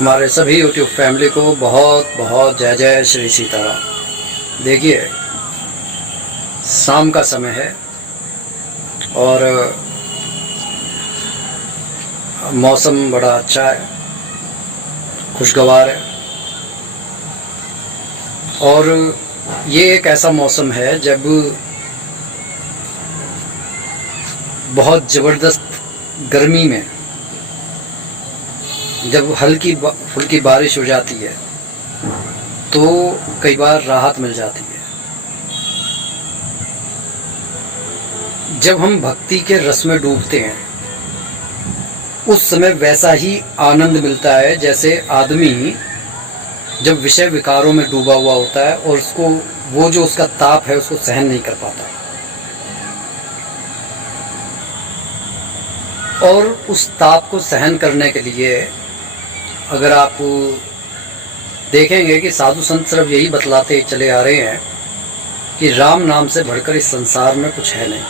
हमारे सभी YouTube family को बहुत बहुत जय जय श्री सीताराम। देखिए, शाम का समय है और मौसम बड़ा अच्छा है, खुशगवार है। और ये एक ऐसा मौसम है जब बहुत ज़बरदस्त गर्मी में जब हल्की फुल्की बारिश हो जाती है तो कई बार राहत मिल जाती है। जब हम भक्ति के रस में डूबते हैं उस समय वैसा ही आनंद मिलता है जैसे आदमी जब विषय विकारों में डूबा हुआ होता है और उसको वो जो उसका ताप है उसको सहन नहीं कर पाता, और उस ताप को सहन करने के लिए अगर आप देखेंगे कि साधु संत सिर्फ यही बतलाते चले आ रहे हैं कि राम नाम से बढ़कर इस संसार में कुछ है नहीं।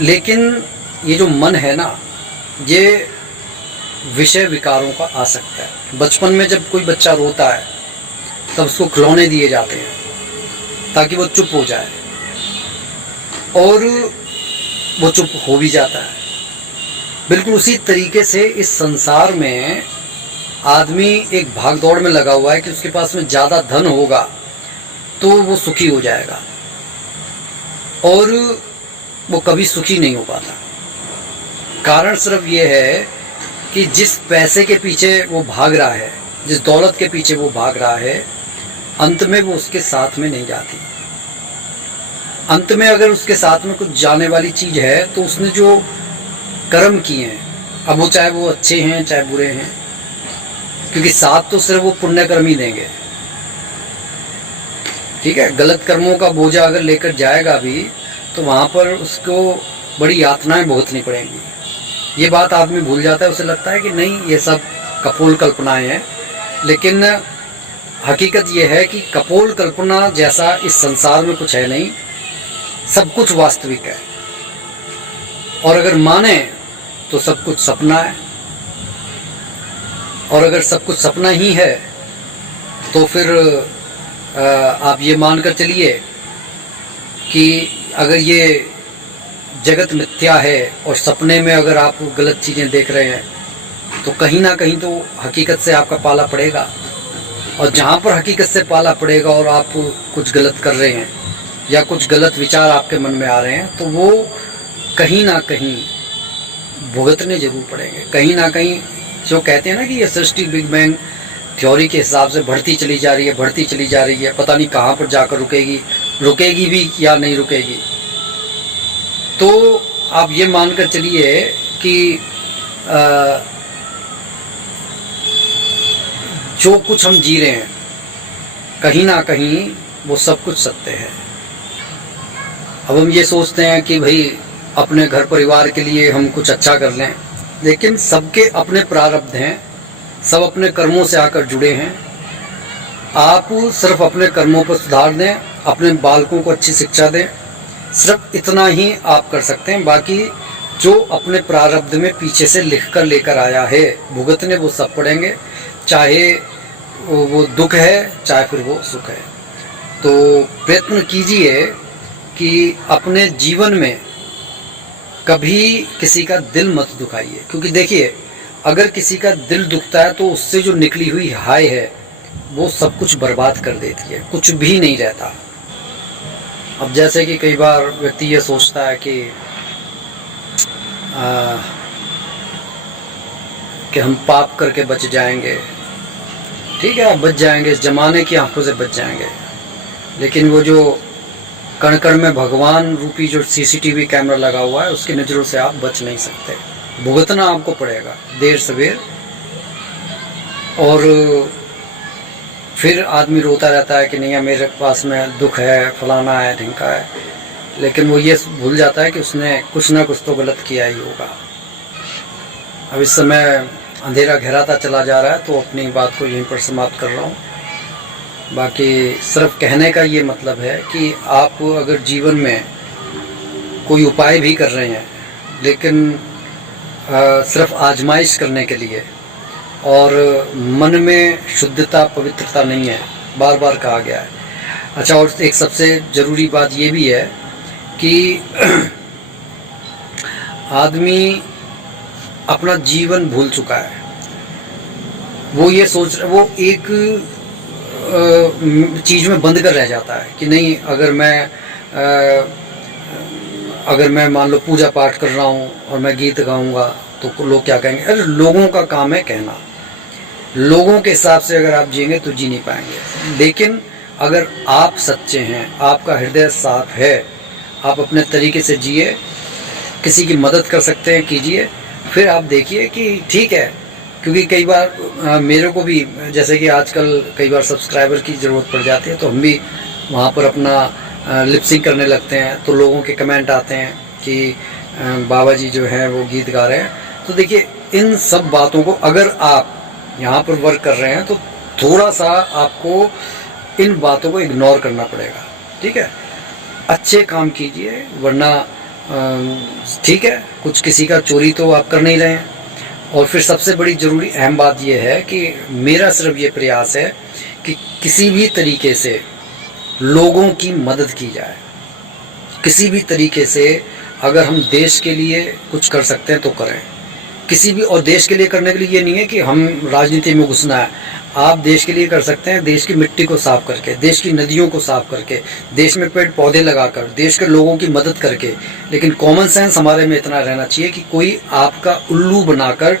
लेकिन ये जो मन है ना, ये विषय विकारों का आ सकता है। बचपन में जब कोई बच्चा रोता है तब उसको खिलौने दिए जाते हैं ताकि वो चुप हो जाए, और वो चुप हो भी जाता है। बिल्कुल उसी तरीके से इस संसार में आदमी एक भागदौड़ में लगा हुआ है कि उसके पास में ज़्यादा धन होगा तो वो सुखी हो जाएगा, और वो कभी सुखी नहीं हो पाता। कारण सिर्फ ये है कि जिस पैसे के पीछे वो भाग रहा है, जिस दौलत के पीछे वो भाग रहा है, अंत में वो उसके साथ में नहीं जाती। अंत में अगर उसके साथ में कुछ जाने वाली चीज़ है तो उसने जो कर्म किए हैं, अब वो चाहे वो अच्छे हैं चाहे बुरे हैं, क्योंकि साथ तो सिर्फ वो पुण्य कर्म ही देंगे। ठीक है, गलत कर्मों का बोझा अगर लेकर जाएगा भी तो वहाँ पर उसको बड़ी यातनाएं भुगतनी पड़ेंगी। ये बात आदमी भूल जाता है, उसे लगता है कि नहीं ये सब कपोल कल्पनाएं हैं। लेकिन हकीकत ये है कि कपोल कल्पना जैसा इस संसार में कुछ है नहीं, सब कुछ वास्तविक है। और अगर माने तो सब कुछ सपना है, और अगर सब कुछ सपना ही है तो फिर आप ये मानकर चलिए कि अगर ये जगत मिथ्या है और सपने में अगर आप गलत चीज़ें देख रहे हैं तो कहीं ना कहीं तो हकीकत से आपका पाला पड़ेगा। और जहाँ पर हकीकत से पाला पड़ेगा और आप कुछ गलत कर रहे हैं या कुछ गलत विचार आपके मन में आ रहे हैं तो वो कहीं ना कहीं भुगतने जरूर पड़ेंगे। कहीं ना कहीं जो कहते हैं ना कि ये सृष्टि बिग बैंग थ्योरी के हिसाब से बढ़ती चली जा रही है, बढ़ती चली जा रही है, पता नहीं कहाँ पर जाकर रुकेगी, रुकेगी भी या नहीं रुकेगी। तो आप ये मानकर चलिए कि जो कुछ हम जी रहे हैं कहीं ना कहीं वो सब कुछ सत्य है। अब हम ये सोचते हैं कि भाई अपने घर परिवार के लिए हम कुछ अच्छा कर लें, लेकिन सबके अपने प्रारब्ध हैं, सब अपने कर्मों से आकर जुड़े हैं। आप सिर्फ अपने कर्मों पर सुधार दें, अपने बालकों को अच्छी शिक्षा दें, सिर्फ इतना ही आप कर सकते हैं। बाकी जो अपने प्रारब्ध में पीछे से लिख कर लेकर आया है भुगतने वो सब पड़ेंगे, चाहे वो दुख है चाहे फिर वो सुख है। तो प्रयत्न कीजिए कि अपने जीवन में कभी किसी का दिल मत दुखाइए, क्योंकि देखिए अगर किसी का दिल दुखता है तो उससे जो निकली हुई हाय है वो सब कुछ बर्बाद कर देती है, कुछ भी नहीं रहता। अब जैसे कि कई बार व्यक्ति ये सोचता है कि हम पाप करके बच जाएंगे। ठीक है, आप बच जाएंगे, इस जमाने की आंखों से बच जाएंगे, लेकिन वो जो कण कण में भगवान रूपी जो सीसीटीवी कैमरा लगा हुआ है उसकी नज़रों से आप बच नहीं सकते। भुगतना आपको पड़ेगा देर सवेर, और फिर आदमी रोता रहता है कि नहीं मेरे पास में दुख है, फलाना है, ढिंका है, लेकिन वो ये भूल जाता है कि उसने कुछ ना कुछ तो गलत किया ही होगा। अब इस समय अंधेरा गहराता चला जा रहा है तो अपनी बात को यहीं पर समाप्त कर रहा हूँ। बाकी सिर्फ कहने का ये मतलब है कि आप अगर जीवन में कोई उपाय भी कर रहे हैं लेकिन सिर्फ आजमाइश करने के लिए, और मन में शुद्धता पवित्रता नहीं है, बार बार कहा गया है। अच्छा, और एक सबसे ज़रूरी बात ये भी है कि आदमी अपना जीवन भूल चुका है। वो ये सोच रहा, वो एक चीज़ में बंद कर रह जाता है कि नहीं, अगर मैं मान लो पूजा पाठ कर रहा हूँ और मैं गीत गाऊंगा तो लोग क्या कहेंगे। अरे लोगों का काम है कहना, लोगों के हिसाब से अगर आप जिएंगे तो जी नहीं पाएंगे। लेकिन अगर आप सच्चे हैं, आपका हृदय साफ है, आप अपने तरीके से जिए, किसी की मदद कर सकते हैं कीजिए, फिर आप देखिए कि ठीक है। क्योंकि कई बार मेरे को भी, जैसे कि आजकल कई बार सब्सक्राइबर की ज़रूरत पड़ जाती है, तो हम भी वहाँ पर अपना लिपसिंग करने लगते हैं, तो लोगों के कमेंट आते हैं कि बाबा जी जो हैं वो गीत गा रहे हैं। तो देखिए, इन सब बातों को अगर आप यहाँ पर वर्क कर रहे हैं तो थोड़ा सा आपको इन बातों को इग्नोर करना पड़ेगा, ठीक है। अच्छे काम कीजिए, वरना ठीक है, कुछ किसी का चोरी तो आप कर नहीं रहे हैं। और फिर सबसे बड़ी ज़रूरी अहम बात यह है कि मेरा सिर्फ ये प्रयास है कि किसी भी तरीके से लोगों की मदद की जाए, किसी भी तरीके से। अगर हम देश के लिए कुछ कर सकते हैं तो करें, किसी भी। और देश के लिए करने के लिए ये नहीं है कि हम राजनीति में घुसना है। आप देश के लिए कर सकते हैं, देश की मिट्टी को साफ करके, देश की नदियों को साफ करके, देश में पेड़ पौधे लगाकर, देश के लोगों की मदद करके। लेकिन कॉमन सेंस हमारे में इतना रहना चाहिए कि कोई आपका उल्लू बनाकर,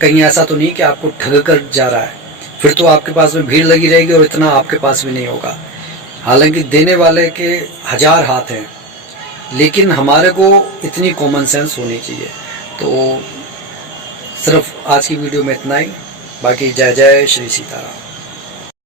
कहीं ऐसा तो नहीं कि आपको ठग कर जा रहा है, फिर तो आपके पास में भीड़ लगी रहेगी और इतना आपके पास भी नहीं होगा। हालांकि देने वाले के 1000 हाथ हैं, लेकिन हमारे को इतनी कॉमन सेंस होनी चाहिए। तो सिर्फ आज की वीडियो में इतना ही। बाकी जय जय श्री सीताराम।